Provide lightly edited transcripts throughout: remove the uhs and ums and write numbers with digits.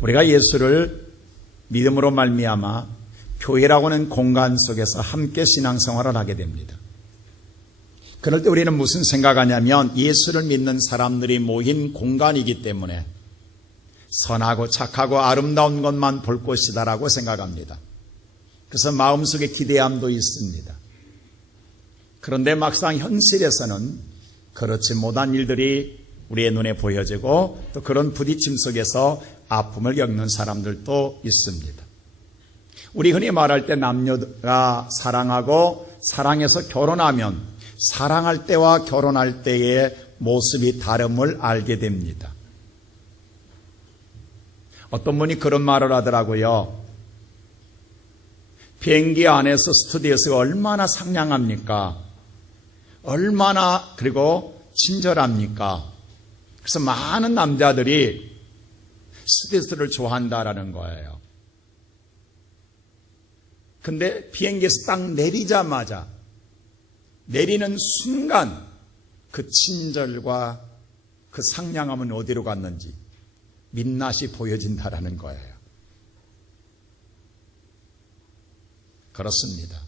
우리가 예수를 믿음으로 말미암아 교회라고 하는 공간 속에서 함께 신앙생활을 하게 됩니다. 그럴 때 우리는 무슨 생각하냐면 예수를 믿는 사람들이 모인 공간이기 때문에 선하고 착하고 아름다운 것만 볼 것이다라고 생각합니다. 그래서 마음속에 기대함도 있습니다. 그런데 막상 현실에서는 그렇지 못한 일들이 우리의 눈에 보여지고 또 그런 부딪힘 속에서 아픔을 겪는 사람들도 있습니다. 우리 흔히 말할 때 남녀가 사랑하고 사랑해서 결혼하면 사랑할 때와 결혼할 때의 모습이 다름을 알게 됩니다. 어떤 분이 그런 말을 하더라고요. 비행기 안에서 스튜디오스가 얼마나 상냥합니까? 얼마나 그리고 친절합니까? 그래서 많은 남자들이 스튜디오스를 좋아한다라는 거예요. 근데 비행기에서 딱 내리자마자 내리는 순간 그 친절과 그 상냥함은 어디로 갔는지 민낯이 보여진다라는 거예요. 그렇습니다.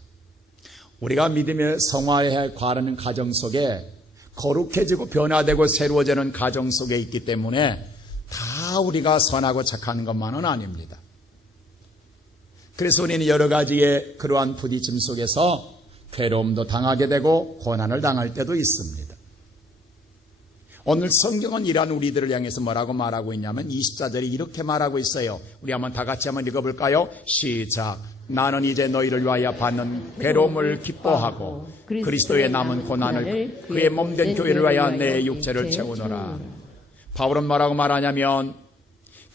우리가 믿음의 성화에 가르는 가정 속에 거룩해지고 변화되고 새로워지는 가정 속에 있기 때문에 다 우리가 선하고 착한 것만은 아닙니다. 그래서 우리는 여러 가지의 그러한 부딪힘 속에서 괴로움도 당하게 되고 고난을 당할 때도 있습니다. 오늘 성경은 이러한 우리들을 향해서 뭐라고 말하고 있냐면 24절에 이렇게 말하고 있어요. 우리 한번 다 같이 한번 읽어볼까요? 시작. 나는 이제 너희를 위하여 받는 괴로움을 기뻐하고 그리스도의 남은 고난을 그의 몸된 교회를 위하여 내 육체를 채우노라. 바울은 뭐라고 말하냐면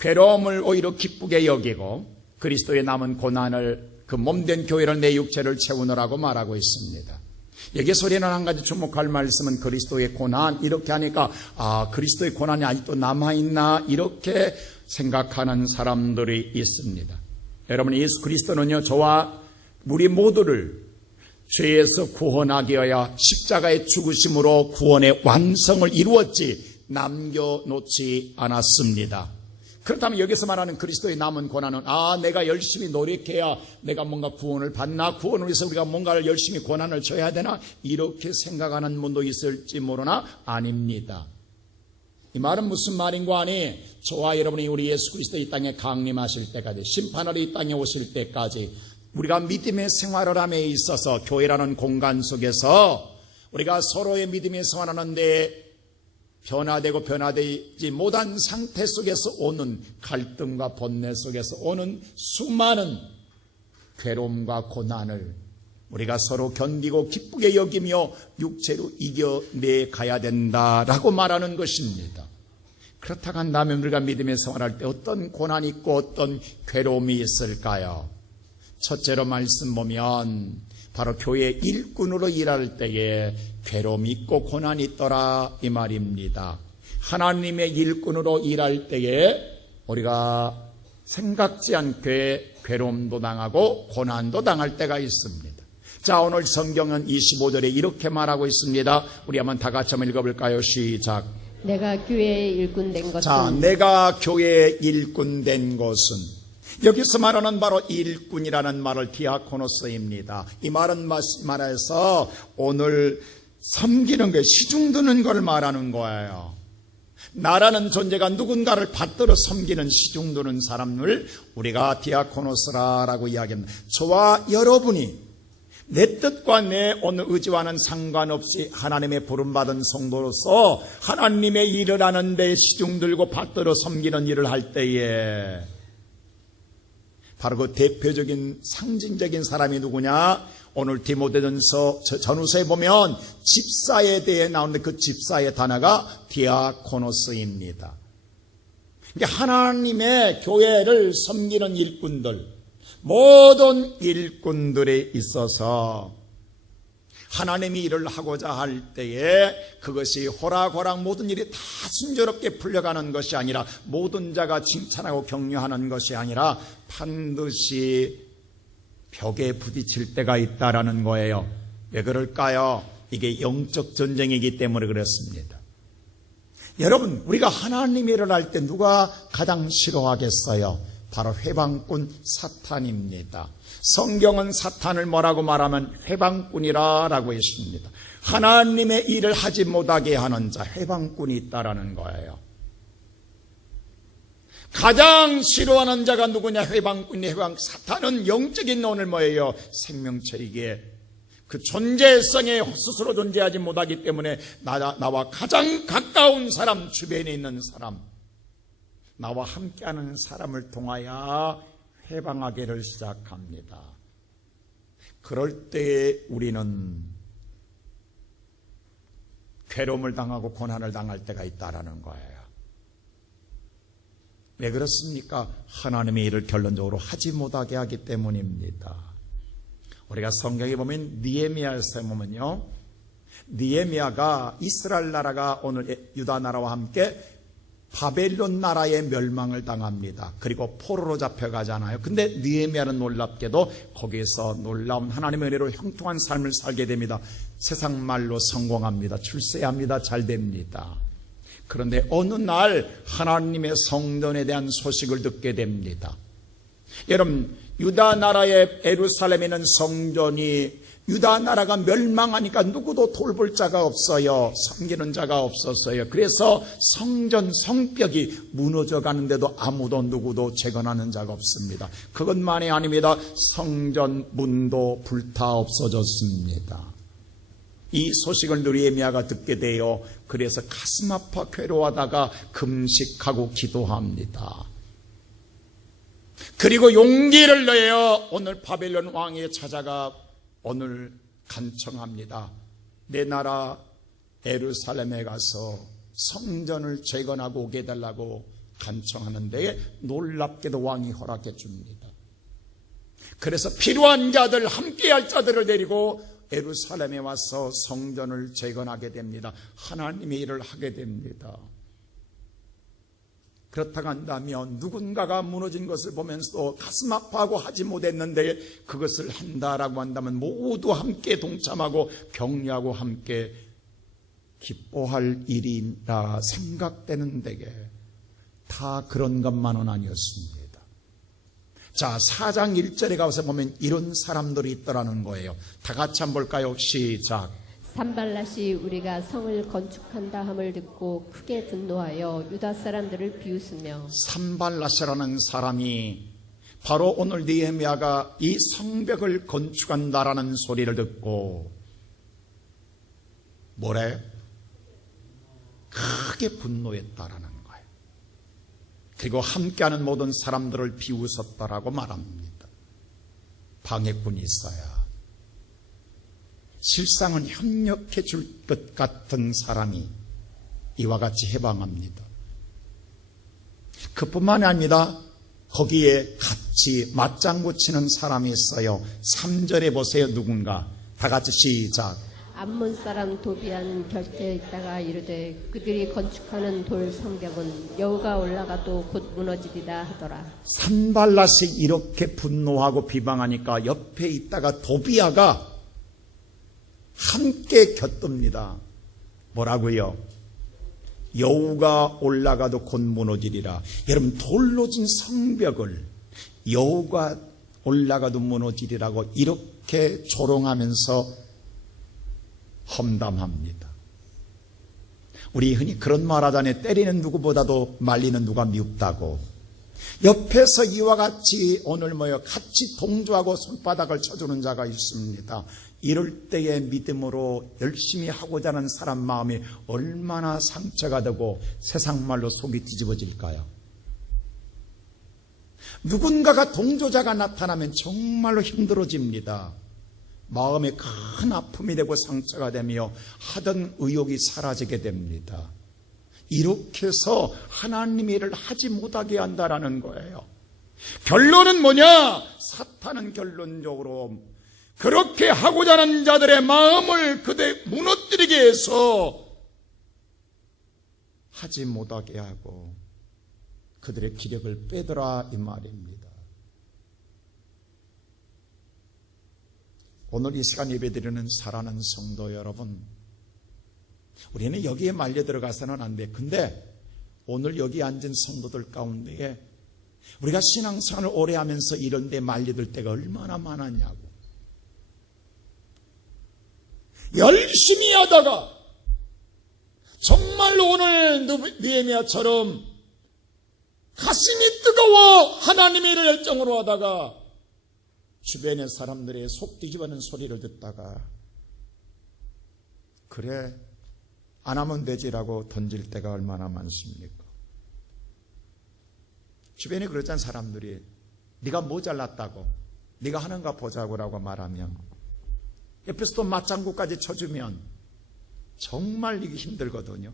괴로움을 오히려 기쁘게 여기고 그리스도의 남은 고난을 그 몸된 교회를 내 육체를 채우노라고 말하고 있습니다. 여기서 우리는 한 가지 주목할 말씀은 그리스도의 고난, 이렇게 하니까 그리스도의 고난이 아직도 남아있나 이렇게 생각하는 사람들이 있습니다. 여러분, 예수 그리스도는요 저와 우리 모두를 죄에서 구원하기 위하여 십자가의 죽으심으로 구원의 완성을 이루었지 남겨놓지 않았습니다. 그렇다면 여기서 말하는 그리스도의 남은 고난은 내가 열심히 노력해야 내가 뭔가 구원을 받나, 구원을 위해서 우리가 뭔가를 열심히 고난을 줘야 되나 이렇게 생각하는 분도 있을지 모르나 아닙니다. 이 말은 무슨 말인가 하니 저와 여러분이 우리 예수 그리스도 이 땅에 강림하실 때까지, 심판하러 이 땅에 오실 때까지 우리가 믿음의 생활을 함에 있어서 교회라는 공간 속에서 우리가 서로의 믿음의 생활하는데 변화되고 변화되지 못한 상태 속에서 오는 갈등과 번뇌 속에서 오는 수많은 괴로움과 고난을 우리가 서로 견디고 기쁘게 여기며 육체로 이겨내 가야 된다라고 말하는 것입니다. 그렇다고 한다면 우리가 믿음의 생활할 때 어떤 고난이 있고 어떤 괴로움이 있을까요? 첫째로 말씀 보면 바로 교회 일꾼으로 일할 때에 괴로움이 있고 고난이 있더라 이 말입니다. 하나님의 일꾼으로 일할 때에 우리가 생각지 않게 괴로움도 당하고 고난도 당할 때가 있습니다. 자, 오늘 성경은 25절에 이렇게 말하고 있습니다. 우리 한번 다 같이 한번 읽어볼까요? 시작. 내가 교회의 일꾼 된 것은, 자, 내가 교회의 일꾼 된 것은, 여기서 말하는 바로 일꾼이라는 말을 디아코노스입니다. 이 말은 말해서 오늘 섬기는 것, 시중드는 걸 말하는 거예요. 나라는 존재가 누군가를 받들어 섬기는 시중드는 사람을 우리가 디아코노스라고 이야기합니다. 저와 여러분이 내 뜻과 내 오늘 의지와는 상관없이 하나님의 부름받은 성도로서 하나님의 일을 하는데 시중들고 받들어 섬기는 일을 할 때에 바로 그 대표적인 상징적인 사람이 누구냐? 오늘 디모데전서 전후서에 보면 집사에 대해 나오는데 그 집사의 단어가 디아코노스입니다. 그러니까 하나님의 교회를 섬기는 일꾼들, 모든 일꾼들에 있어서 하나님이 일을 하고자 할 때에 그것이 호락호락 모든 일이 다 순조롭게 풀려가는 것이 아니라, 모든 자가 칭찬하고 격려하는 것이 아니라 반드시 벽에 부딪힐 때가 있다라는 거예요. 왜 그럴까요? 이게 영적 전쟁이기 때문에 그렇습니다. 여러분, 우리가 하나님의 일을 할 때 누가 가장 싫어하겠어요? 바로 회방꾼 사탄입니다. 성경은 사탄을 뭐라고 말하면 회방꾼이라고 했습니다. 하나님의 일을 하지 못하게 하는 자, 회방꾼이 있다라는 거예요. 가장 싫어하는 자가 누구냐? 회방꾼이. 사탄은 영적인 오늘 뭐예요? 생명체이기에 그 존재성에 스스로 존재하지 못하기 때문에 나와 가장 가까운 사람, 주변에 있는 사람, 나와 함께하는 사람을 통하여 회방하기를 시작합니다. 그럴 때 우리는 괴로움을 당하고 고난을 당할 때가 있다라는 거예요. 왜 그렇습니까? 하나님의 일을 결론적으로 하지 못하게 하기 때문입니다. 우리가 성경에 보면 느헤미야에서 보면요, 느헤미야가 이스라엘 나라가 오늘 유다 나라와 함께 바벨론 나라의 멸망을 당합니다. 그리고 포로로 잡혀가잖아요. 근데 느헤미야는 놀랍게도 거기에서 놀라운 하나님의 은혜로 형통한 삶을 살게 됩니다. 세상 말로 성공합니다. 출세합니다. 잘 됩니다. 그런데 어느 날 하나님의 성전에 대한 소식을 듣게 됩니다. 여러분, 유다 나라의 예루살렘에 있는 성전이 유다 나라가 멸망하니까 누구도 돌볼 자가 없어요. 섬기는 자가 없었어요. 그래서 성전 성벽이 무너져 가는데도 아무도 누구도 재건하는 자가 없습니다. 그것만이 아닙니다. 성전 문도 불타 없어졌습니다. 이 소식을 느헤미야가 듣게 돼요. 그래서 가슴 아파 괴로워하다가 금식하고 기도합니다. 그리고 용기를 내어 오늘 바벨론 왕에 찾아가 오늘 간청합니다. 내 나라 예루살렘에 가서 성전을 재건하고 오게 해달라고 간청하는데 놀랍게도 왕이 허락해 줍니다. 그래서 필요한 자들, 함께할 자들을 데리고 예루살렘에 와서 성전을 재건하게 됩니다. 하나님의 일을 하게 됩니다. 그렇다고 한다면 누군가가 무너진 것을 보면서 가슴 아파하고 하지 못했는데 그것을 한다라고 한다면 모두 함께 동참하고 격려하고 함께 기뻐할 일이라 생각되는 데게 다 그런 것만은 아니었습니다. 자, 4장 1절에 가서 보면 이런 사람들이 있더라는 거예요. 다 같이 한번 볼까요? 시작. 산발랏이 우리가 성을 건축한다 함을 듣고 크게 분노하여 유다 사람들을 비웃으며. 산발랏이라는 사람이 바로 오늘 느헤미야가 이 성벽을 건축한다라는 소리를 듣고 뭐래? 크게 분노했다라는 거예요. 그리고 함께하는 모든 사람들을 비웃었다라고 말합니다. 방해꾼이 있어야 실상은 협력해 줄 것 같은 사람이 이와 같이 해방합니다. 그뿐만이 아닙니다. 거기에 같이 맞장구 치는 사람이 있어요. 3절에 보세요. 누군가. 다 같이 시작. 암몬 사람 도비아는 곁에 있다가 이르되 그들이 건축하는 돌 성벽은 여호가 올라가도 곧 무너지리라 하더라. 산발랏이 이렇게 분노하고 비방하니까 옆에 있다가 도비아가 함께 곁듭니다. 뭐라고요? 여호가 올라가도 곧 무너지리라. 여러분, 돌로 진 성벽을 여호가 올라가도 무너지리라고 이렇게 조롱하면서 험담합니다. 우리 흔히 그런 말 하잖아요. 때리는 누구보다도 말리는 누가 미흡다고. 옆에서 이와 같이 오늘 같이 동조하고 손바닥을 쳐주는 자가 있습니다. 이럴 때의 믿음으로 열심히 하고자 하는 사람 마음이 얼마나 상처가 되고 세상 말로 속이 뒤집어질까요? 누군가가 동조자가 나타나면 정말로 힘들어집니다. 마음에 큰 아픔이 되고 상처가 되며 하던 의욕이 사라지게 됩니다. 이렇게 해서 하나님의 일을 하지 못하게 한다라는 거예요. 결론은 뭐냐? 사탄은 결론적으로 그렇게 하고자 하는 자들의 마음을 그대 무너뜨리게 해서 하지 못하게 하고 그들의 기력을 빼더라 이 말입니다. 오늘 이 시간 예배드리는 사랑하는 성도 여러분, 우리는 여기에 말려 들어가서는 안 돼. 근데 오늘 여기 앉은 성도들 가운데에 우리가 신앙생활을 오래 하면서 이런 데 말려들 때가 얼마나 많았냐고. 열심히 하다가 정말로 오늘 느헤미야처럼 가슴이 뜨거워 하나님의 일을 열정으로 하다가 주변의 사람들의 속 뒤집어는 소리를 듣다가 그래 안 하면 되지라고 던질 때가 얼마나 많습니까? 주변에 그러잖아요. 사람들이 네가 모자랐다고 네가 하는가 보자고라고 말하면 옆에서 또 맞장구까지 쳐주면 정말 이게 힘들거든요.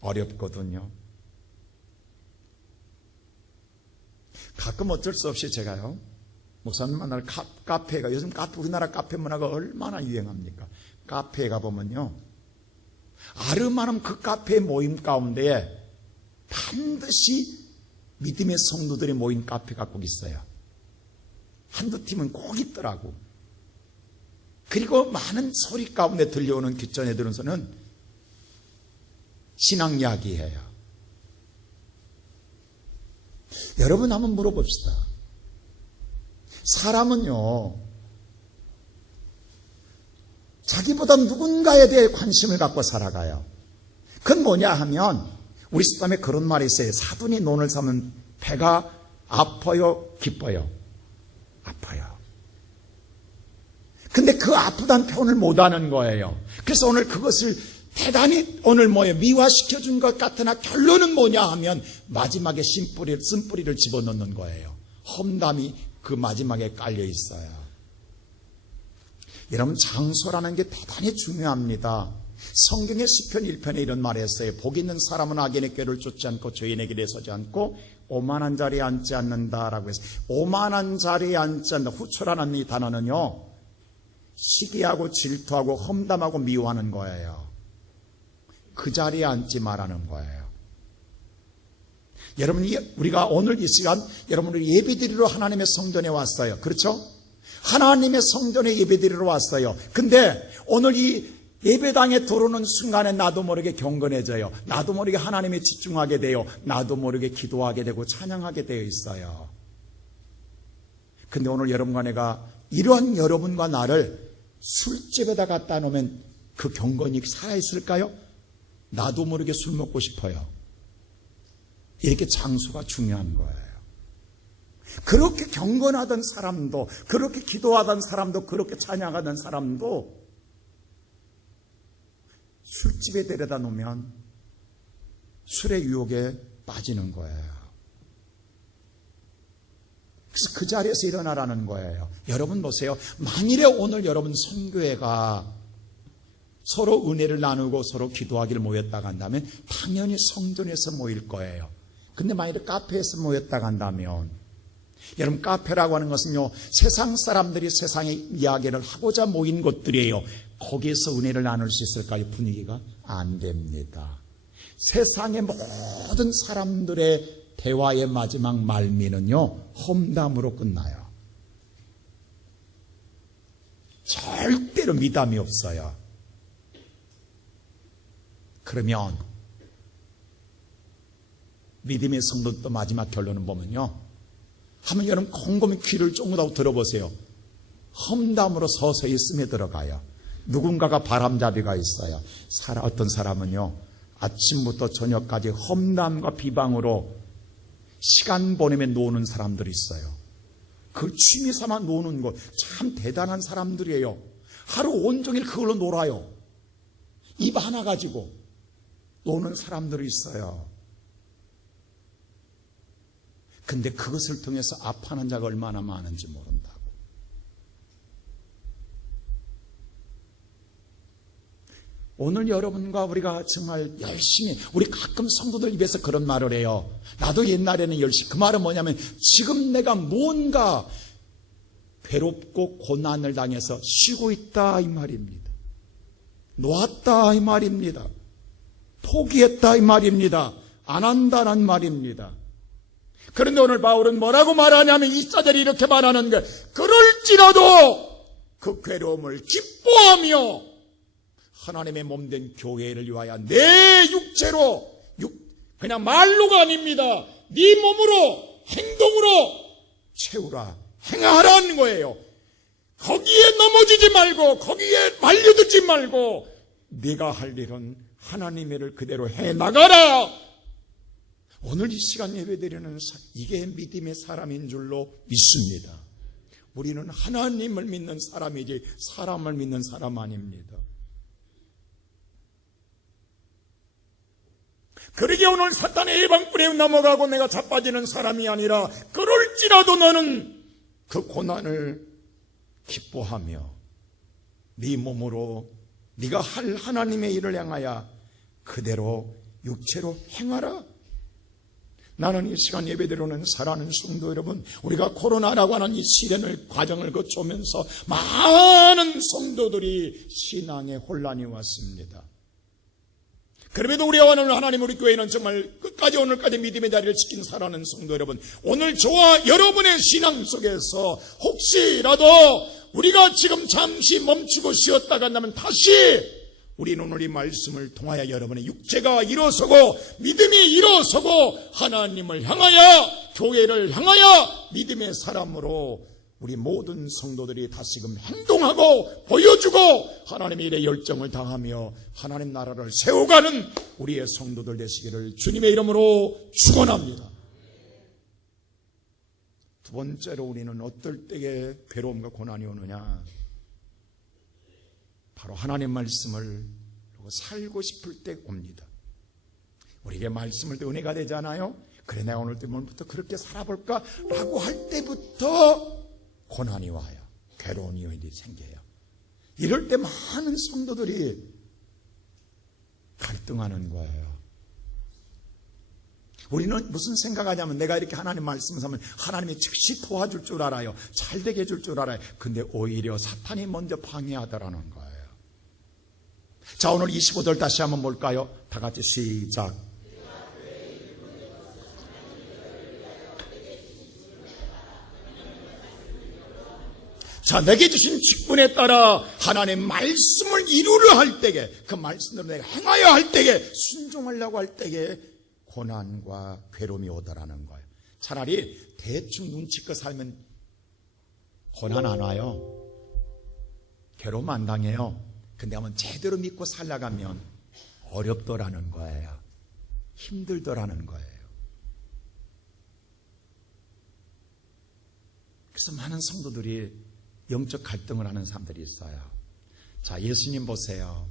어렵거든요. 가끔 어쩔 수 없이 제가요, 목사님 만날 카페가, 요즘 우리나라 카페 문화가 얼마나 유행합니까? 카페에 가보면요, 아름아름 그 카페 모임 가운데에 반드시 믿음의 성도들이 모인 카페가 꼭 있어요. 한두 팀은 꼭 있더라고. 그리고 많은 소리 가운데 들려오는 귓전에 들으면서는 신앙 이야기해요. 여러분 한번 물어봅시다. 사람은요, 자기보다 누군가에 대해 관심을 갖고 살아가요. 그건 뭐냐 하면 우리 사람에 그런 말이 있어요. 사돈이 논을 사면 배가 아파요, 기뻐요? 아파요. 근데 그 아프다는 표현을 못하는 거예요. 그래서 오늘 그것을 대단히 오늘 미화시켜준 것 같으나 결론은 뭐냐 하면 마지막에 쓴뿌리를 집어넣는 거예요. 험담이 그 마지막에 깔려 있어요. 여러분, 장소라는 게 대단히 중요합니다. 성경의 시편 1편에 이런 말을 했어요. 복 있는 사람은 악인의 꾀를 쫓지 않고 죄인의 길에 서지 않고 오만한 자리에 앉지 않는다라고 해서, 오만한 자리에 앉지 않는다. 후추라는 이 단어는요, 시기하고 질투하고 험담하고 미워하는 거예요. 그 자리에 앉지 말라는 거예요. 여러분, 우리가 오늘 이 시간 여러분을 예배드리러 하나님의 성전에 왔어요. 그렇죠? 하나님의 성전에 예배드리러 왔어요. 근데 오늘 이 예배당에 들어오는 순간에 나도 모르게 경건해져요. 나도 모르게 하나님에 집중하게 돼요. 나도 모르게 기도하게 되고 찬양하게 되어 있어요. 근데 오늘 여러분과 내가 이러한 여러분과 나를 술집에다 갖다 놓으면 그 경건이 살아있을까요? 나도 모르게 술 먹고 싶어요. 이렇게 장소가 중요한 거예요. 그렇게 경건하던 사람도, 그렇게 기도하던 사람도, 그렇게 찬양하던 사람도 술집에 데려다 놓으면 술의 유혹에 빠지는 거예요. 그래서 그 자리에서 일어나라는 거예요. 여러분 보세요. 만일에 오늘 여러분 선교회가 서로 은혜를 나누고 서로 기도하기를 모였다가 한다면 당연히 성전에서 모일 거예요. 근데 만일에 카페에서 모였다가 한다면, 여러분 카페라고 하는 것은요, 세상 사람들이 세상의 이야기를 하고자 모인 곳들이에요. 거기에서 은혜를 나눌 수 있을까요? 분위기가 안 됩니다. 세상의 모든 사람들의 대화의 마지막 말미는요, 험담으로 끝나요. 절대로 미담이 없어요. 그러면 믿음의 성도도 마지막 결론은 보면요, 한번 여러분 곰곰이 귀를 쫑긋하고 들어보세요. 험담으로 서서히 스며들어가요. 누군가가 바람잡이가 있어요. 어떤 사람은요, 아침부터 저녁까지 험담과 비방으로 시간 보내며 노는 사람들이 있어요. 그 취미 삼아 노는 것 참 대단한 사람들이에요. 하루 온종일 그걸로 놀아요. 입 하나 가지고 노는 사람들이 있어요. 근데 그것을 통해서 아파하는 자가 얼마나 많은지 모른다고. 오늘 여러분과 우리가 정말 열심히, 우리 가끔 성도들 입에서 그런 말을 해요. 나도 옛날에는 열심히. 그 말은 뭐냐면, 지금 내가 뭔가 괴롭고 고난을 당해서 쉬고 있다 이 말입니다. 놓았다 이 말입니다. 포기했다 이 말입니다. 안 한다는 말입니다. 그런데 오늘 바울은 뭐라고 말하냐면 2절에 이렇게 말하는 거예요. 그럴지라도 그 괴로움을 기뻐하며 하나님의 몸된 교회를 위하여 내 육체로 그냥 말로가 아닙니다. 네 몸으로 행동으로 채우라, 행하라는 거예요. 거기에 넘어지지 말고 거기에 말려들지 말고 네가 할 일은 하나님의 일을 그대로 해나가라. 오늘 이 시간 예배드리는 이게 믿음의 사람인 줄로 믿습니다. 우리는 하나님을 믿는 사람이지 사람을 믿는 사람 아닙니다. 그러게 오늘 사탄의 예방불에 넘어가고 내가 자빠지는 사람이 아니라 그럴지라도 너는 그 고난을 기뻐하며 네 몸으로 네가 할 하나님의 일을 향하여 그대로 육체로 행하라. 나는 이 시간 예배드리는 사랑하는 성도 여러분, 우리가 코로나라고 하는 이 시련을 과정을 거쳐오면서 많은 성도들이 신앙에 혼란이 왔습니다. 그럼에도 우리와 오늘 하나님 우리 교회는 정말 끝까지 오늘까지 믿음의 자리를 지킨 사랑하는 성도 여러분, 오늘 저와 여러분의 신앙 속에서 혹시라도 우리가 지금 잠시 멈추고 쉬었다가 한다면 다시 우리는 오늘 이 말씀을 통하여 여러분의 육체가 일어서고 믿음이 일어서고 하나님을 향하여 교회를 향하여 믿음의 사람으로 우리 모든 성도들이 다시금 행동하고 보여주고 하나님의 일에 열정을 다하며 하나님 나라를 세워가는 우리의 성도들 되시기를 주님의 이름으로 축원합니다. 두 번째로 우리는 어떨 때에 괴로움과 고난이 오느냐, 바로 하나님 말씀을 살고 싶을 때 옵니다. 우리에게 말씀을 때 은혜가 되잖아요. 그래 내가 오늘부터 그렇게 살아볼까 라고 할 때부터 고난이 와요. 괴로운 일이 생겨요. 이럴 때 많은 성도들이 갈등하는 거예요. 우리는 무슨 생각하냐면 내가 이렇게 하나님 말씀을 하면 하나님이 즉시 도와줄 줄 알아요. 잘 되게 해줄 줄 알아요. 근데 오히려 사탄이 먼저 방해하더라는 거예요. 자, 오늘 25절 다시 한번 볼까요? 다 같이 시작. 자, 내게 주신 직분에 따라 하나님의 말씀을 이루려 할 때에, 그 말씀대로 내가 행하여 할 때에, 순종하려고 할 때에 고난과 괴로움이 오더라는 거예요. 차라리 대충 눈치껏 살면 고난 안 와요. 괴로움 안 당해요. 근데 한번 제대로 믿고 살아가면 어렵더라는 거예요. 힘들더라는 거예요. 그래서 많은 성도들이 영적 갈등을 하는 사람들이 있어요. 자, 예수님 보세요.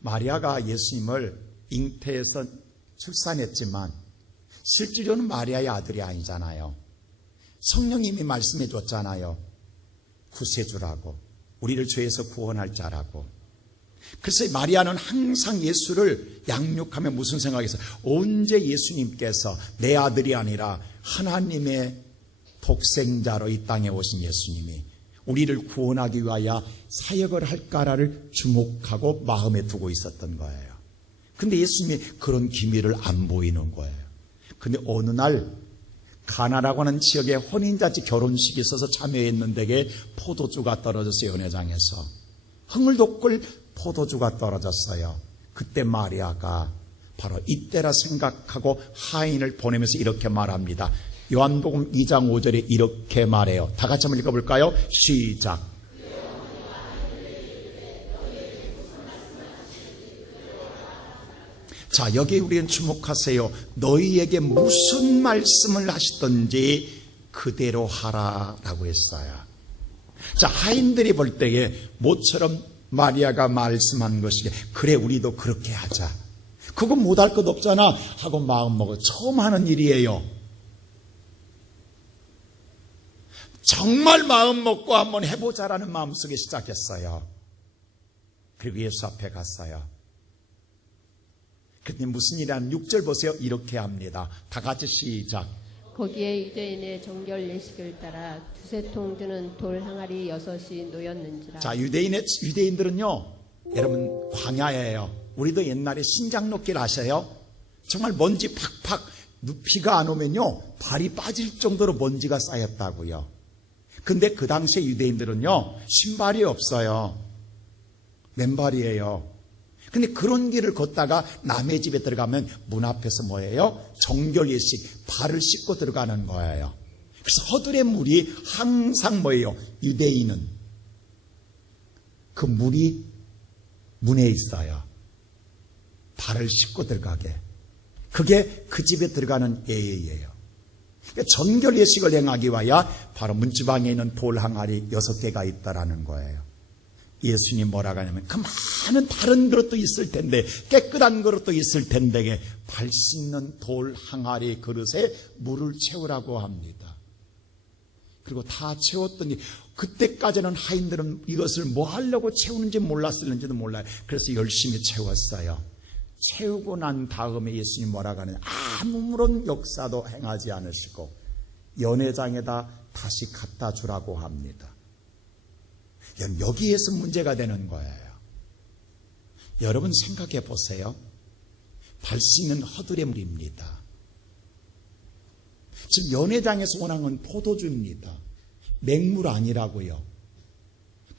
마리아가 예수님을 잉태해서 출산했지만 실제로는 마리아의 아들이 아니잖아요. 성령님이 말씀해 줬잖아요. 구세주라고, 우리를 죄에서 구원할 자라고. 그래서 마리아는 항상 예수를 양육하며 무슨 생각했어요? 언제 예수님께서 내 아들이 아니라 하나님의 독생자로 이 땅에 오신 예수님이 우리를 구원하기 위하여 사역을 할까라를 주목하고 마음에 두고 있었던 거예요. 근데 예수님이 그런 기미를 안 보이는 거예요. 근데 어느 날 가나라고 하는 지역에 혼인잔치 결혼식이 있어서 참여했는데 포도주가 떨어졌어요. 연회장에서 흥을돋굴 포도주가 떨어졌어요. 그때 마리아가 바로 이때라 생각하고 하인을 보내면서 이렇게 말합니다. 요한복음 2장 5절에 이렇게 말해요. 다 같이 한번 읽어볼까요? 시작. 자, 여기 우리는 주목하세요. 너희에게 무슨 말씀을 하시든지 그대로 하라라고 했어요. 자, 하인들이 볼 때에 모처럼 마리아가 말씀한 것이 그래 우리도 그렇게 하자. 그거 못할 것 없잖아 하고 마음먹어. 처음 하는 일이에요. 정말 마음 먹고 한번 해보자라는 마음속에 시작했어요. 그리고 예수 앞에 갔어요. 근데 무슨 일이냐면 6절 보세요. 이렇게 합니다. 다 같이 시작. 거기에 유대인의 정결 예식을 따라 두세 통 드는 돌 항아리 6이 놓였는지라. 자, 유대인들은요, 여러분 광야예요. 우리도 옛날에 신장로길 아셔요? 정말 먼지 팍팍, 비가 안 오면요 발이 빠질 정도로 먼지가 쌓였다고요. 근데 그 당시에 유대인들은요 신발이 없어요. 맨발이에요. 근데 그런 길을 걷다가 남의 집에 들어가면 문 앞에서 뭐예요? 정결 예식, 발을 씻고 들어가는 거예요. 그래서 허들의 물이 항상 뭐예요? 유대인은 그 물이 문에 있어요. 발을 씻고 들어가게. 그게 그 집에 들어가는 예의예요. 정결 예식을 행하기 위하여 바로 문지방에 있는 돌 항아리 6개가 있다라는 거예요. 예수님 뭐라고 하냐면 그 많은 다른 그릇도 있을 텐데, 깨끗한 그릇도 있을 텐데 발 씻는 돌 항아리 그릇에 물을 채우라고 합니다. 그리고 다 채웠더니 그때까지는 하인들은 이것을 뭐 하려고 채우는지 몰랐을는지도 몰라요. 그래서 열심히 채웠어요. 채우고 난 다음에 예수님 뭐라고 하느냐, 아무런 역사도 행하지 않으시고 연회장에다 다시 갖다 주라고 합니다. 여기에서 문제가 되는 거예요. 여러분 생각해 보세요. 발 씻는 허들의 물입니다. 지금 연회장에서 원하는 건 포도주입니다. 맹물 아니라고요.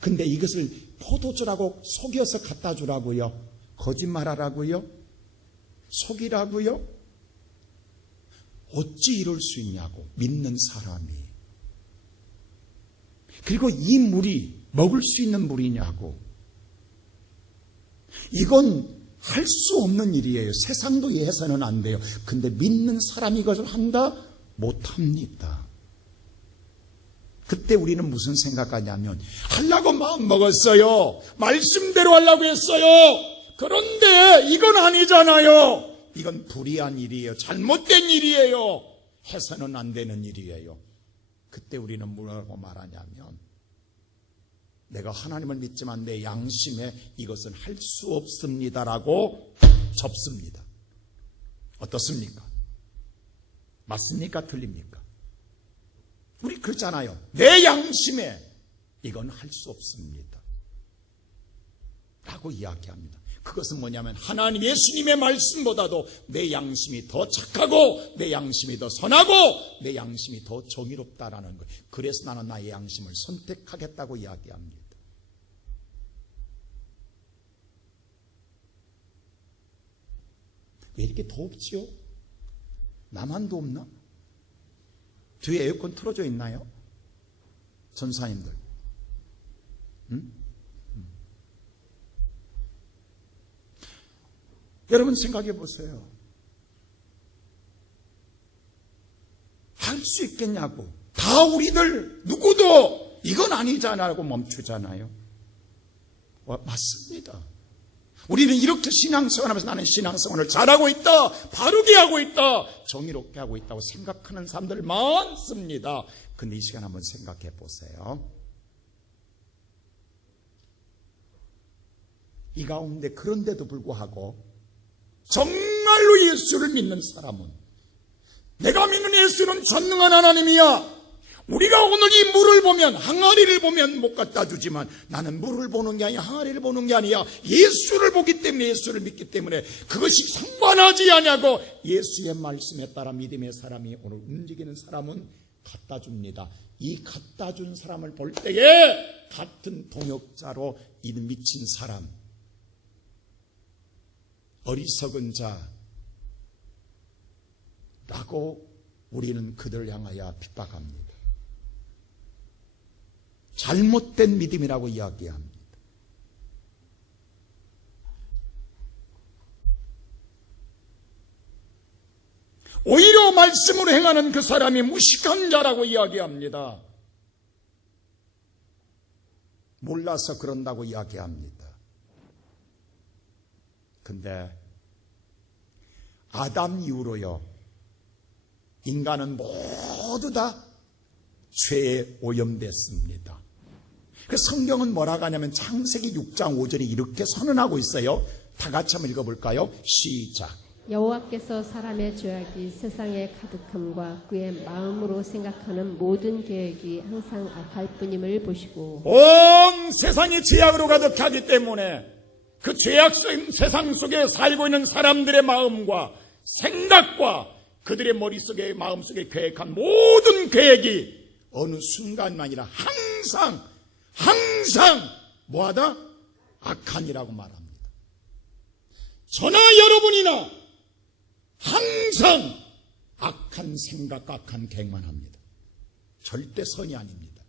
근데 이것을 포도주라고 속여서 갖다 주라고요. 거짓말하라고요? 속이라고요? 어찌 이럴 수 있냐고, 믿는 사람이. 그리고 이 물이 먹을 수 있는 물이냐고. 이건 할 수 없는 일이에요. 세상도 이해해서는 안 돼요. 근데 믿는 사람이 이것을 한다? 못합니다. 그때 우리는 무슨 생각하냐면, 하려고 마음 먹었어요. 말씀대로 하려고 했어요. 그런데 이건 아니잖아요. 이건 불의한 일이에요. 잘못된 일이에요. 해서는 안 되는 일이에요. 그때 우리는 뭐라고 말하냐면, 내가 하나님을 믿지만 내 양심에 이것은 할 수 없습니다라고 접습니다. 어떻습니까? 맞습니까? 틀립니까? 우리 그렇잖아요. 내 양심에 이건 할 수 없습니다 라고 이야기합니다. 그것은 뭐냐면 하나님 예수님의 말씀보다도 내 양심이 더 착하고 내 양심이 더 선하고 내 양심이 더 정의롭다라는 거예요. 그래서 나는 나의 양심을 선택하겠다고 이야기합니다. 왜 이렇게 덥지요? 나만 덥나? 뒤에 에어컨 틀어져 있나요? 전사님들. 여러분 생각해 보세요. 할 수 있겠냐고. 다 우리들 누구도 이건 아니잖아라고 멈추잖아요. 맞습니다. 우리는 이렇게 신앙생활하면서 나는 신앙생활을 잘하고 있다, 바르게 하고 있다, 정의롭게 하고 있다고 생각하는 사람들 많습니다. 근데 이 시간 한번 생각해 보세요. 이 가운데 그런데도 불구하고 정말로 예수를 믿는 사람은, 내가 믿는 예수는 전능한 하나님이야. 우리가 오늘 이 물을 보면, 항아리를 보면 못 갖다 주지만 나는 물을 보는 게 아니야, 항아리를 보는 게 아니야. 예수를 보기 때문에, 예수를 믿기 때문에 그것이 상관하지 않냐고 예수의 말씀에 따라 믿음의 사람이 오늘 움직이는 사람은 갖다 줍니다. 이 갖다 준 사람을 볼 때에 같은 동역자로 이 미친 사람, 어리석은 자라고 우리는 그들을 향하여 핍박합니다. 잘못된 믿음이라고 이야기합니다. 오히려 말씀으로 행하는 그 사람이 무식한 자라고 이야기합니다. 몰라서 그런다고 이야기합니다. 근데 아담 이후로요, 인간은 모두 다 죄에 오염됐습니다. 그 성경은 뭐라고 하냐면 창세기 6장 5절에 이렇게 선언하고 있어요. 다 같이 한번 읽어볼까요? 시작. 여호와께서 사람의 죄악이 세상에 가득함과 그의 마음으로 생각하는 모든 계획이 항상 악할 뿐임을 보시고, 온 세상이 죄악으로 가득하기 때문에 그 죄악 세상 속에 살고 있는 사람들의 마음과 생각과 그들의 머릿속에, 마음속에 계획한 모든 계획이 어느 순간만이라 항상 뭐하다? 악한이라고 말합니다. 저나 여러분이나 항상 악한 생각과 악한 계획만 합니다. 절대 선이 아닙니다.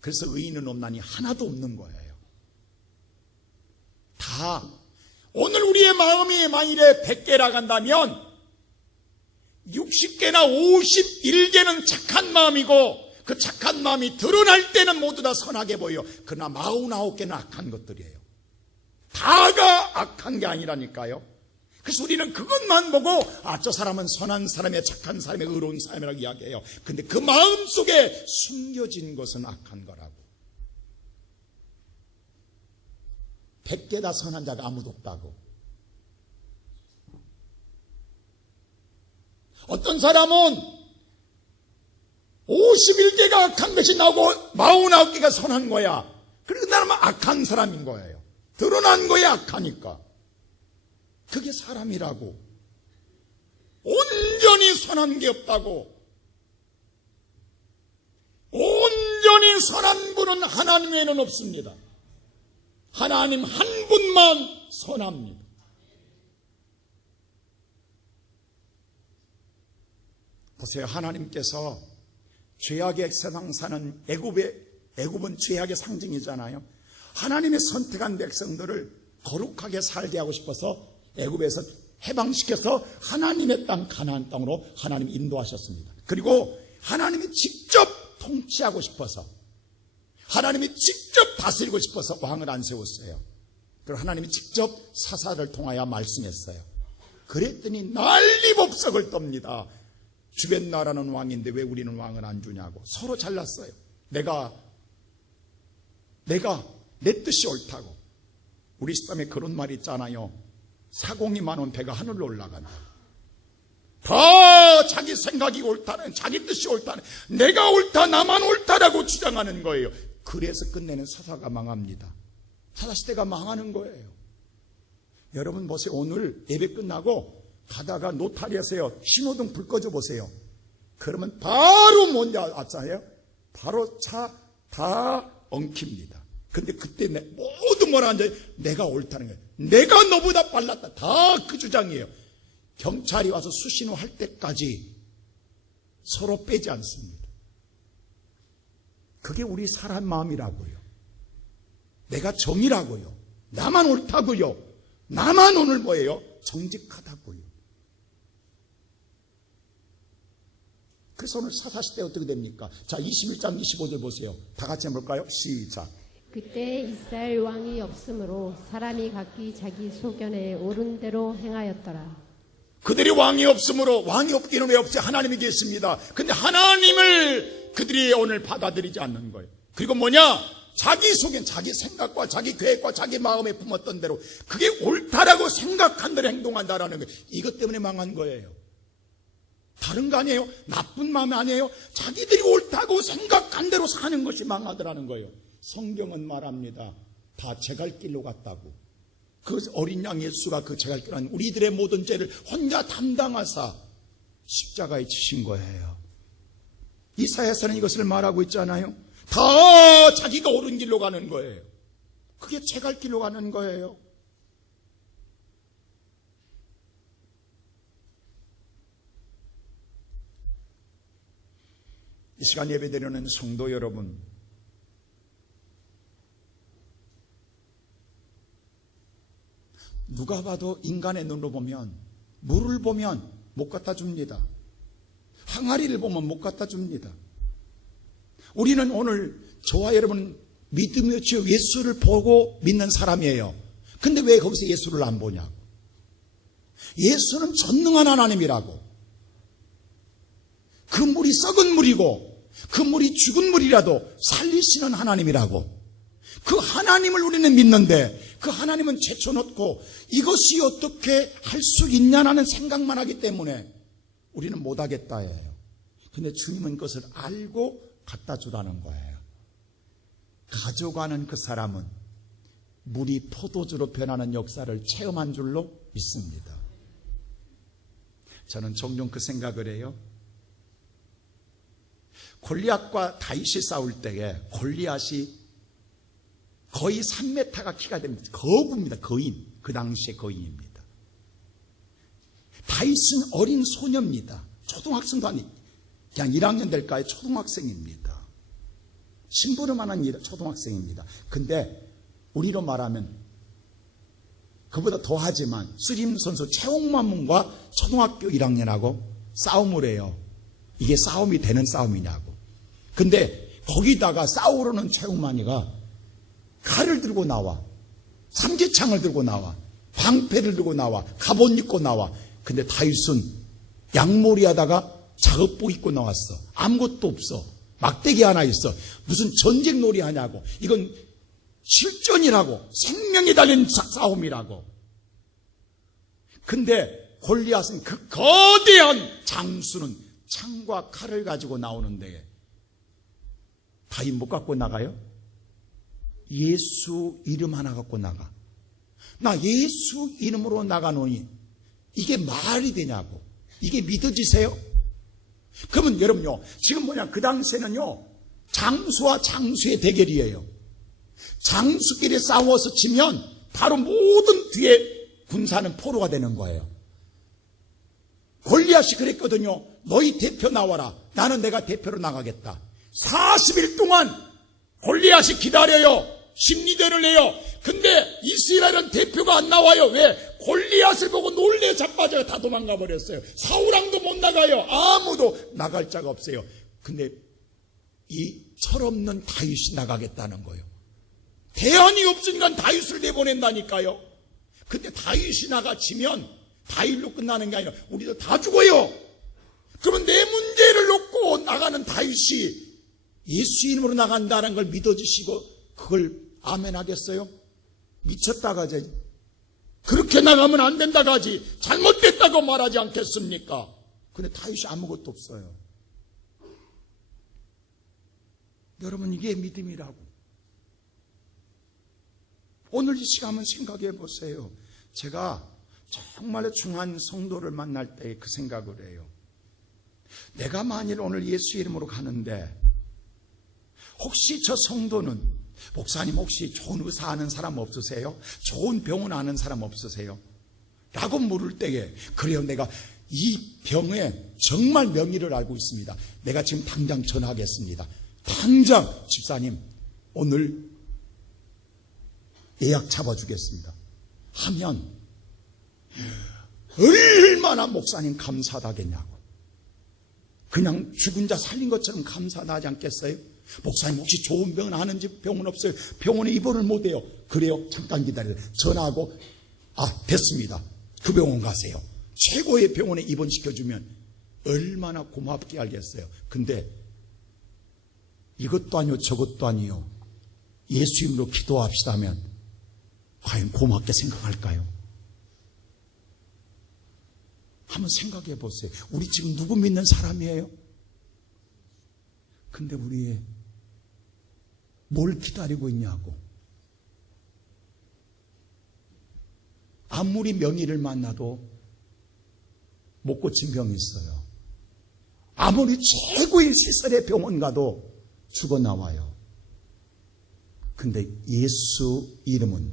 그래서 의인은 없나니 하나도 없는 거예요. 다 오늘 우리의 마음이 만일에 100개라 간다면 60개나 51개는 착한 마음이고 그 착한 마음이 드러날 때는 모두 다 선하게 보여. 그러나 49개는 악한 것들이에요. 다가 악한 게 아니라니까요. 그래서 우리는 그것만 보고 저 사람은 선한 사람이야, 착한 사람이야, 의로운 사람이라고 이야기해요. 근데 그 마음 속에 숨겨진 것은 악한 거라고. 100개 다 선한 자가 아무도 없다고. 어떤 사람은 51개가 악한 것이 나오고 49개가 선한 거야. 그리고 나는 악한 사람인 거예요. 드러난 거야, 악하니까. 그게 사람이라고. 온전히 선한 게 없다고. 온전히 선한 분은 하나님 외에는 없습니다. 하나님 한 분만 선합니다. 보세요. 하나님께서 죄악의 세상 사는 애굽은 죄악의 상징이잖아요. 하나님의 선택한 백성들을 거룩하게 살게 하고 싶어서 애굽에서 해방시켜서 하나님의 땅 가나안 땅으로 하나님이 인도하셨습니다. 그리고 하나님이 직접 통치하고 싶어서, 하나님이 직접 다스리고 싶어서 왕을 안 세웠어요. 그리고 하나님이 직접 사사를 통하여 말씀했어요. 그랬더니 난리법석을 떱니다. 주변 나라는 왕인데 왜 우리는 왕을 안 주냐고. 서로 잘났어요. 내가 내 뜻이 옳다고. 우리 시점에 그런 말이 있잖아요. 사공이 많은 배가 하늘로 올라간다. 다 자기 생각이 옳다는, 자기 뜻이 옳다는, 내가 옳다, 나만 옳다라고 주장하는 거예요. 그래서 끝내는 사사가 망합니다. 사사시대가 망하는 거예요. 여러분 보세요. 오늘 예배 끝나고 가다가 노타리에서요, 신호등 불 꺼줘 보세요. 그러면 바로 뭔지 아잖아요? 바로 차 다 엉킵니다. 근데 그때 모두 뭐라 하는지 내가 옳다는 거예요. 내가 너보다 빨랐다. 다 그 주장이에요. 경찰이 와서 수신호할 때까지 서로 빼지 않습니다. 그게 우리 사람 마음이라고요. 내가 정이라고요. 나만 옳다고요. 나만 오늘 뭐예요? 정직하다고요. 그래서 오늘 사사시대 어떻게 됩니까? 자, 21장 25절 보세요. 다 같이 한번 볼까요? 시작. 그때 이스라엘 왕이 없으므로 사람이 각기 자기 소견에 옳은 대로 행하였더라. 그들이 왕이 없으므로, 왕이 없기는 왜 없지? 하나님이 계십니다. 근데 하나님을 그들이 오늘 받아들이지 않는 거예요. 그리고 뭐냐? 자기 속엔 자기 생각과 자기 계획과 자기 마음에 품었던 대로 그게 옳다라고 생각한 대로 행동한다라는 거예요. 이것 때문에 망한 거예요. 다른 거 아니에요. 나쁜 마음 아니에요. 자기들이 옳다고 생각한 대로 사는 것이 망하더라는 거예요. 성경은 말합니다. 다 제 갈 길로 갔다고. 그 어린 양 예수가 그 제 갈 길로 간 우리들의 모든 죄를 혼자 담당하사 십자가에 지신 거예요. 이사야서는 이것을 말하고 있잖아요. 다 자기가 옳은 길로 가는 거예요. 그게 제 갈 길로 가는 거예요. 이 시간 예배드리는 성도 여러분, 누가 봐도 인간의 눈으로 보면, 물을 보면 못 갖다 줍니다. 항아리를 보면 못 갖다 줍니다. 우리는 오늘 저와 여러분 믿음의 주 예수를 보고 믿는 사람이에요. 근데 왜 거기서 예수를 안 보냐고. 예수는 전능한 하나님이라고. 그 물이 썩은 물이고 그 물이 죽은 물이라도 살리시는 하나님이라고. 그 하나님을 우리는 믿는데 그 하나님은 제쳐놓고 이것이 어떻게 할 수 있냐는 생각만 하기 때문에 우리는 못하겠다예요. 근데 주님은 그것을 알고 갖다 주라는 거예요. 가져가는 그 사람은 물이 포도주로 변하는 역사를 체험한 줄로 믿습니다. 저는 종종 그 생각을 해요. 골리앗과 다윗이 싸울 때에 골리앗이 거의 3m가 키가 됩니다. 거구입니다. 거인. 그 당시의 거인입니다. 다윗은 어린 소녀입니다. 초등학생도 아니, 그냥 1학년 될까요? 초등학생입니다. 심부름하는 초등학생입니다. 근데 우리로 말하면 그보다 더하지만 쓰림 선수 최홍만문과 초등학교 1학년하고 싸움을 해요. 이게 싸움이 되는 싸움이냐고. 근데 거기다가 싸우려는 최홍만이가 칼을 들고 나와, 삼계창을 들고 나와, 방패를 들고 나와, 갑옷 입고 나와. 근데 다윗은 양머리 하다가 작업복 입고 나왔어. 아무것도 없어. 막대기 하나 있어. 무슨 전쟁 놀이 하냐고. 이건 실전이라고. 생명이 달린 싸움이라고. 근데 골리앗은 그 거대한 장수는 창과 칼을 가지고 나오는데 다윗 못 갖고 나가요? 예수 이름 하나 갖고 나가. 나 예수 이름으로 나가노니 이게 말이 되냐고. 이게 믿어지세요? 그러면 여러분요, 지금 뭐냐, 그 당시에는요, 장수와 장수의 대결이에요. 장수끼리 싸워서 지면 바로 모든 뒤에 군사는 포로가 되는 거예요. 골리앗이 그랬거든요. 너희 대표 나와라. 나는 내가 대표로 나가겠다. 40일 동안 골리앗이 기다려요. 심리전을 해요. 근데 이스라엘은 대표가 안 나와요. 왜? 골리앗을 보고 놀래 자빠져요. 다 도망가 버렸어요. 사울왕도 못 나가요. 아무도 나갈 자가 없어요. 근데 이 철없는 다윗이 나가겠다는 거예요. 대안이 없으니까 다윗을 내보낸다니까요. 근데 다윗이 나가치면 다윗로 끝나는 게 아니라 우리도 다 죽어요. 그러면 내 문제를 놓고 나가는 다윗이 예수 이름으로 나간다는 걸 믿어주시고 그걸 아멘 하겠어요? 미쳤다가지. 그렇게 나가면 안 된다가지. 잘못됐다고 말하지 않겠습니까? 근데 다윗이 아무것도 없어요. 여러분, 이게 믿음이라고. 오늘 이 시간 한번 생각해 보세요. 제가 정말 중한 성도를 만날 때 그 생각을 해요. 내가 만일 오늘 예수 이름으로 가는데 혹시 저 성도는 목사님 혹시 좋은 의사 아는 사람 없으세요? 좋은 병원 아는 사람 없으세요? 라고 물을 때에 그래요, 내가 이 병에 정말 명의를 알고 있습니다. 내가 지금 당장 전화하겠습니다. 당장 집사님 오늘 예약 잡아주겠습니다 하면 얼마나 목사님 감사하다겠냐고. 그냥 죽은 자 살린 것처럼 감사하지 않겠어요? 목사님 혹시 좋은 병원 아는지 병원 없어요? 병원에 입원을 못해요. 그래요? 잠깐 기다려요. 전화하고 됐습니다. 그 병원 가세요. 최고의 병원에 입원시켜주면 얼마나 고맙게 알겠어요. 근데 이것도 아니요 저것도 아니요 예수 이름으로 기도합시다 하면 과연 고맙게 생각할까요? 한번 생각해 보세요. 우리 지금 누구 믿는 사람이에요? 근데 우리 뭘 기다리고 있냐고. 아무리 명의를 만나도 못 고친 병이 있어요. 아무리 최고의 시설의 병원 가도 죽어 나와요. 근데 예수 이름은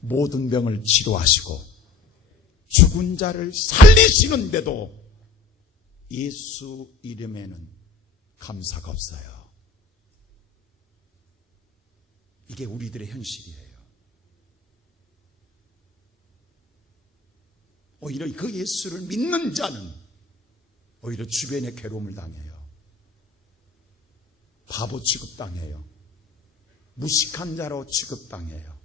모든 병을 치료하시고 죽은 자를 살리시는데도 예수 이름에는 감사가 없어요. 이게 우리들의 현실이에요. 오히려 그 예수를 믿는 자는 오히려 주변에 괴로움을 당해요. 바보 취급당해요. 무식한 자로 취급당해요.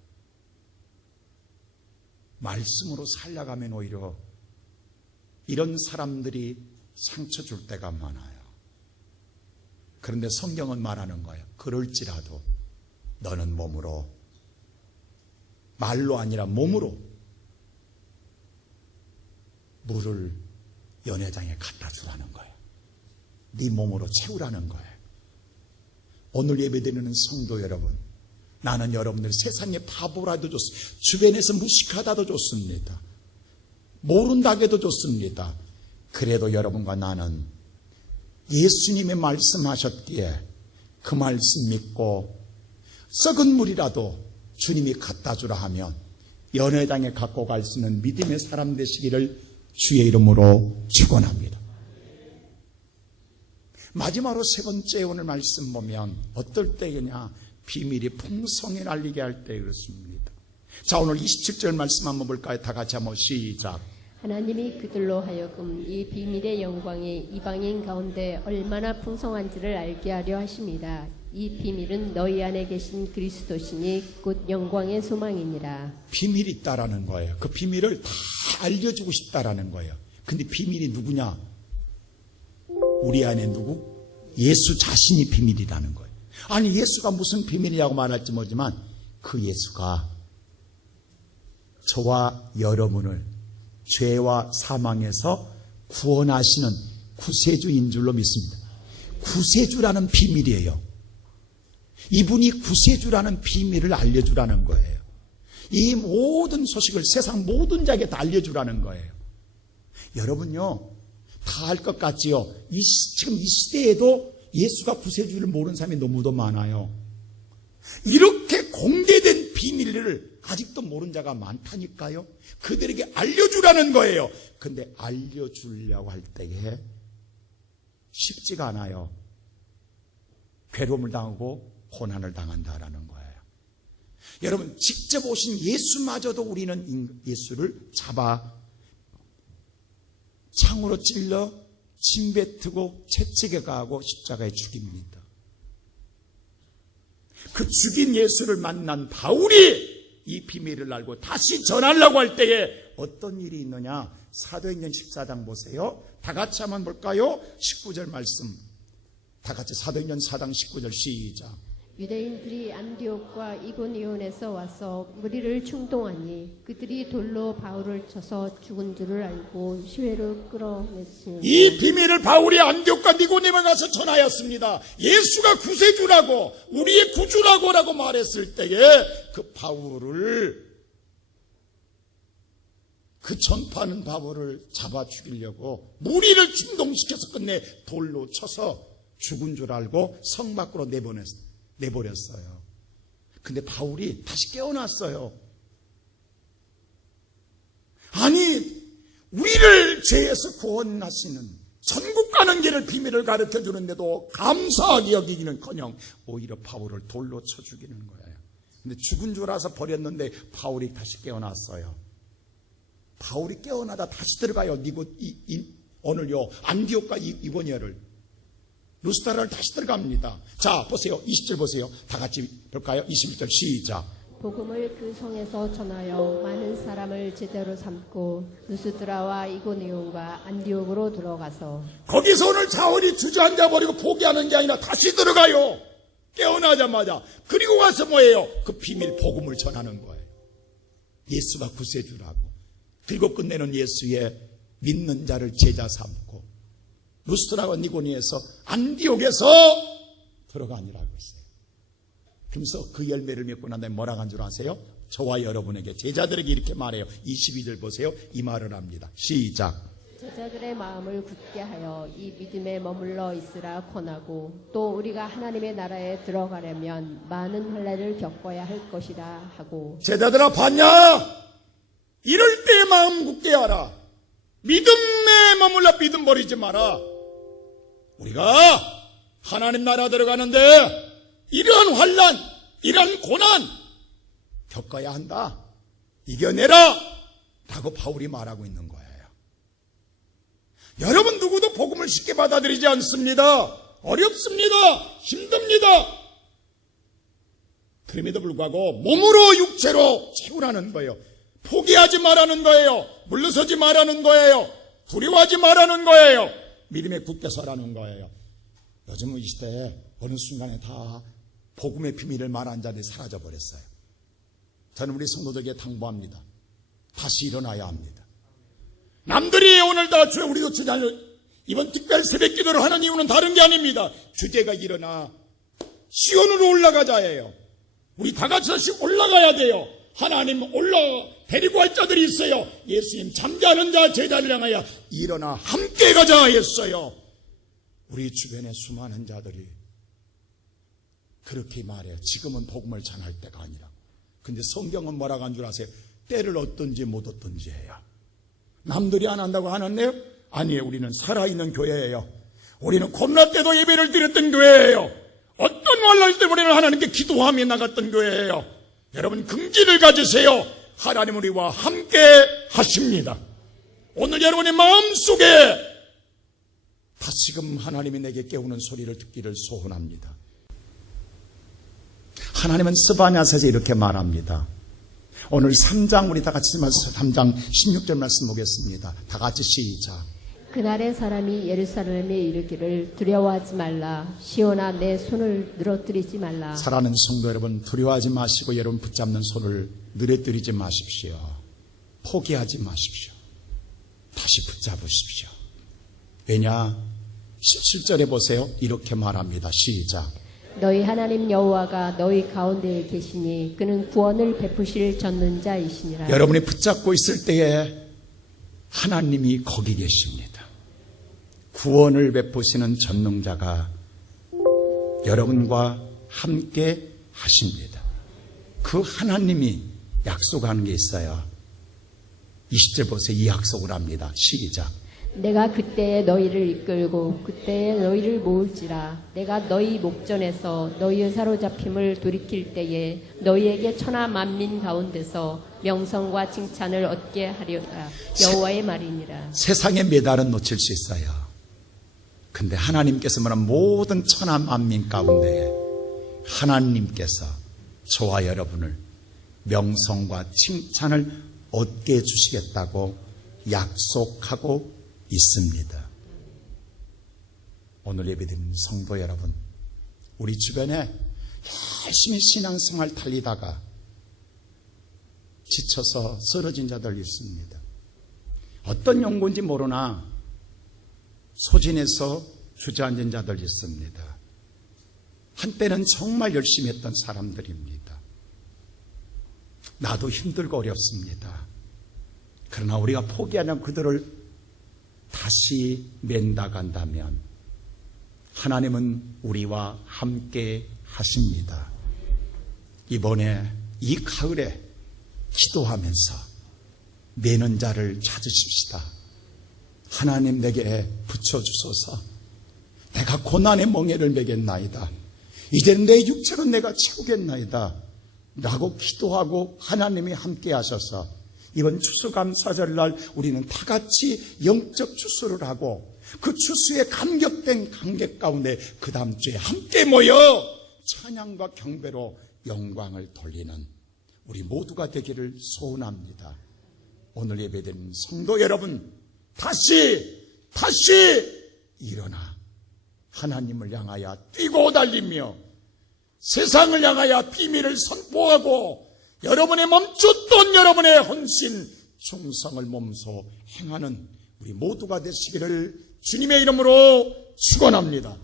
말씀으로 살려가면 오히려 이런 사람들이 상처 줄 때가 많아요. 그런데 성경은 말하는 거예요. 그럴지라도 너는 몸으로, 말로 아니라 몸으로 물을 연회장에 갖다 주라는 거예요. 네 몸으로 채우라는 거예요. 오늘 예배드리는 성도 여러분, 나는 여러분들 세상에 바보라도 좋습니다. 주변에서 무식하다도 좋습니다. 모른다고 해도 좋습니다. 그래도 여러분과 나는 예수님이 말씀하셨기에 그 말씀 믿고 썩은 물이라도 주님이 갖다 주라 하면 연회당에 갖고 갈 수 있는 믿음의 사람 되시기를 주의 이름으로 축원합니다. 마지막으로 세 번째 오늘 말씀 보면 어떨 때냐, 비밀이 풍성히 날리게 할 때 그렇습니다. 자, 오늘 27절 말씀 한번 볼까요? 다 같이 한번 시작. 하나님이 그들로 하여금 이 비밀의 영광이 이방인 가운데 얼마나 풍성한지를 알게 하려 하십니다. 이 비밀은 너희 안에 계신 그리스도시니 곧 영광의 소망이니라. 비밀이 있다라는 거예요. 그 비밀을 다 알려주고 싶다라는 거예요. 근데 비밀이 누구냐? 우리 안에 누구? 예수 자신이 비밀이라는 거예요. 아니, 예수가 무슨 비밀이라고 말할지 모르지만 그 예수가 저와 여러분을 죄와 사망에서 구원하시는 구세주인 줄로 믿습니다. 구세주라는 비밀이에요. 이분이 구세주라는 비밀을 알려주라는 거예요. 이 모든 소식을 세상 모든 자에게 다 알려주라는 거예요. 여러분요, 다 알 것 같지요? 지금 이 시대에도 예수가 구세주를 모르는 사람이 너무도 많아요. 이렇게 공개된 비밀을 아직도 모르는 자가 많다니까요. 그들에게 알려주라는 거예요. 근데 알려주려고 할 때에 쉽지가 않아요. 괴로움을 당하고 고난을 당한다라는 거예요. 여러분, 직접 오신 예수마저도 우리는 예수를 잡아 창으로 찔러 침뱉고 채찍에 가하고 십자가에 죽입니다. 그 죽인 예수를 만난 바울이 이 비밀을 알고 다시 전하려고 할 때에 어떤 일이 있느냐? 사도행전 14장 보세요. 다 같이 한번 볼까요? 19절 말씀. 다 같이 사도행전 4장 19절 시작. 유대인들이 안디옥과 이고니온에서 와서 무리를 충동하니 그들이 돌로 바울을 쳐서 죽은 줄을 알고 시외로 끌어냈으니 이 비밀을 바울이 안디옥과 니고니온에 가서 전하였습니다. 예수가 구세주라고 우리의 구주라고 말했을 때에 그 바울을, 그 전파하는 바울을 잡아 죽이려고 무리를 충동시켜서 끝내 돌로 쳐서 죽은 줄 알고 성 밖으로 내버렸어요. 근데 바울이 다시 깨어났어요. 아니, 우리를 죄에서 구원하시는 천국 가는 길을 비밀을 가르쳐 주는데도 감사하게 여기기는커녕 오히려 바울을 돌로 쳐 죽이는 거예요. 근데 죽은 줄 알아서 버렸는데 바울이 다시 깨어났어요. 바울이 깨어나다 다시 들어가요. 오늘요, 안디옥과 이고니온을, 루스드라를 다시 들어갑니다. 자, 보세요. 20절 보세요. 다 같이 볼까요? 21절 시작. 복음을 그 성에서 전하여 많은 사람을 제대로 삼고 루스드라와 이고니온과 안디옥으로 들어가서 거기서 오늘 자원이 주저앉아 버리고 포기하는 게 아니라 다시 들어가요. 깨어나자마자. 그리고 와서 뭐예요? 그 비밀 복음을 전하는 거예요. 예수가 구세주라고. 그리고 끝내는 예수의 믿는 자를 제자 삼고 루스드라와 니고니에서 안디옥에서 들어가니라고 했어요. 그러면서 그 열매를 맺고 난 다음에 뭐라고 한 줄 아세요? 저와 여러분에게, 제자들에게 이렇게 말해요. 22절 보세요. 이 말을 합니다. 시작. 제자들의 마음을 굳게 하여 이 믿음에 머물러 있으라 권하고 또 우리가 하나님의 나라에 들어가려면 많은 환난을 겪어야 할 것이라 하고. 제자들아, 봤냐? 이럴 때 마음 굳게 하라. 믿음에 머물러 믿음 버리지 마라. 우리가 하나님 나라 들어가는데 이러한 환난, 이러한 고난 겪어야 한다. 이겨내라 라고 바울이 말하고 있는 거예요. 여러분, 누구도 복음을 쉽게 받아들이지 않습니다. 어렵습니다. 힘듭니다. 그럼에도 불구하고 몸으로 육체로 채우라는 거예요. 포기하지 말라는 거예요. 물러서지 말라는 거예요. 두려워하지 말라는 거예요. 믿음에 굳게 서라는 거예요. 요즘은 이 시대에 어느 순간에 다 복음의 비밀을 말한 자들이 사라져버렸어요. 저는 우리 성도들에게 당부합니다. 다시 일어나야 합니다. 남들이 오늘 다 주여 우리도 이번 특별 새벽 기도를 하는 이유는 다른 게 아닙니다. 주제가 일어나 시온으로 올라가자예요. 우리 다 같이 다시 올라가야 돼요. 하나님 데리고 갈 자들이 있어요. 예수님 잠자는 자 제자를 향하여 일어나 함께 가자 했어요. 우리 주변에 수많은 자들이 그렇게 말해요. 지금은 복음을 전할 때가 아니라. 근데 성경은 뭐라고 한 줄 아세요? 때를 얻든지 못 얻든지 해요. 남들이 안 한다고 안 한대요? 아니에요. 우리는 살아있는 교회예요. 우리는 코로나 때도 예배를 드렸던 교회예요. 어떤 원로 있을 때 우리는 하나님께 기도하며 나갔던 교회예요. 여러분 긍지를 가지세요. 하나님 우리와 함께 하십니다. 오늘 여러분의 마음속에 다시금 하나님이 내게 깨우는 소리를 듣기를 소원합니다. 하나님은 스바냐서에서 이렇게 말합니다. 오늘 3장 우리 다 같이 3장 16절 말씀 보겠습니다. 다 같이 시작. 그날의 사람이 예루살렘에 이르기를 두려워하지 말라. 시온아 내 손을 늘어뜨리지 말라. 사랑하는 성도 여러분, 두려워하지 마시고 여러분 붙잡는 손을 늘어뜨리지 마십시오. 포기하지 마십시오. 다시 붙잡으십시오. 왜냐? 17절에 보세요. 이렇게 말합니다. 시작. 너희 하나님 여호와가 너희 가운데에 계시니 그는 구원을 베푸실 전능자이시니라. 여러분이 붙잡고 있을 때에 하나님이 거기 계십니다. 구원을 베푸시는 전능자가 여러분과 함께 하십니다. 그 하나님이 약속하는 게 있어요. 20절 보세요. 이 약속을 합니다. 시작. 내가 그때에 너희를 이끌고 그때에 너희를 모을지라. 내가 너희 목전에서 너희의 사로잡힘을 돌이킬 때에 너희에게 천하 만민 가운데서 명성과 칭찬을 얻게 하리라. 여호와의 말이니라. 세상의 메달은 놓칠 수 있어요. 근데 하나님께서 말하는 모든 천하 만민 가운데 하나님께서 저와 여러분을 명성과 칭찬을 얻게 해주시겠다고 약속하고 있습니다. 오늘 예배드리는 성도 여러분, 우리 주변에 열심히 신앙생활 달리다가 지쳐서 쓰러진 자들 있습니다. 어떤 연고인지 모르나 소진해서 주저앉은 자들 있습니다. 한때는 정말 열심히 했던 사람들입니다. 나도 힘들고 어렵습니다. 그러나 우리가 포기하는 그들을 다시 맨다 간다면 하나님은 우리와 함께 하십니다. 이번에 이 가을에 기도하면서 매는 자를 찾으십시다. 하나님 내게 붙여주소서. 내가 고난의 멍에를 매겠나이다. 이제는 내 육체는 내가 채우겠나이다 라고 기도하고 하나님이 함께 하셔서 이번 추수감사절날 우리는 다 같이 영적 추수를 하고 그 추수에 감격된 관객 가운데 그 다음 주에 함께 모여 찬양과 경배로 영광을 돌리는 우리 모두가 되기를 소원합니다. 오늘 예배드리는 성도 여러분, 다시 일어나 하나님을 향하여 뛰고 달리며 세상을 향하여 비밀을 선포하고 여러분의 멈췄던 여러분의 헌신, 충성을 몸소 행하는 우리 모두가 되시기를 주님의 이름으로 축원합니다.